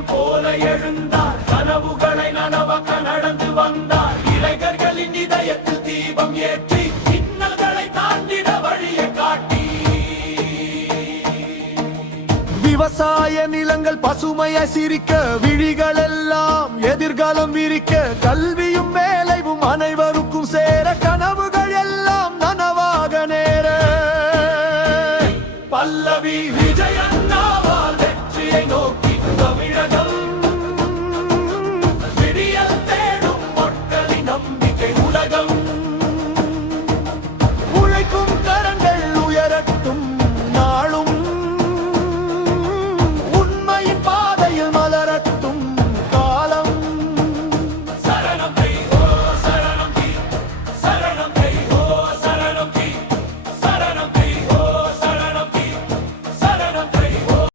சூரியன் போல எழுந்தார், கனவுகளை நனவாக்க நடந்து வந்தார். இளைஞர்களின் இதயத்தில் தீபம் ஏற்றி இன்னல்களை தாண்டிட வழியை காட்டி, விவசாய நிலங்கள் பசுமையை சிரிக்க, விழிகள் எல்லாம் எதிர்காலம் விரிக்க, கல்வியும் வேலையும் அனைவரும்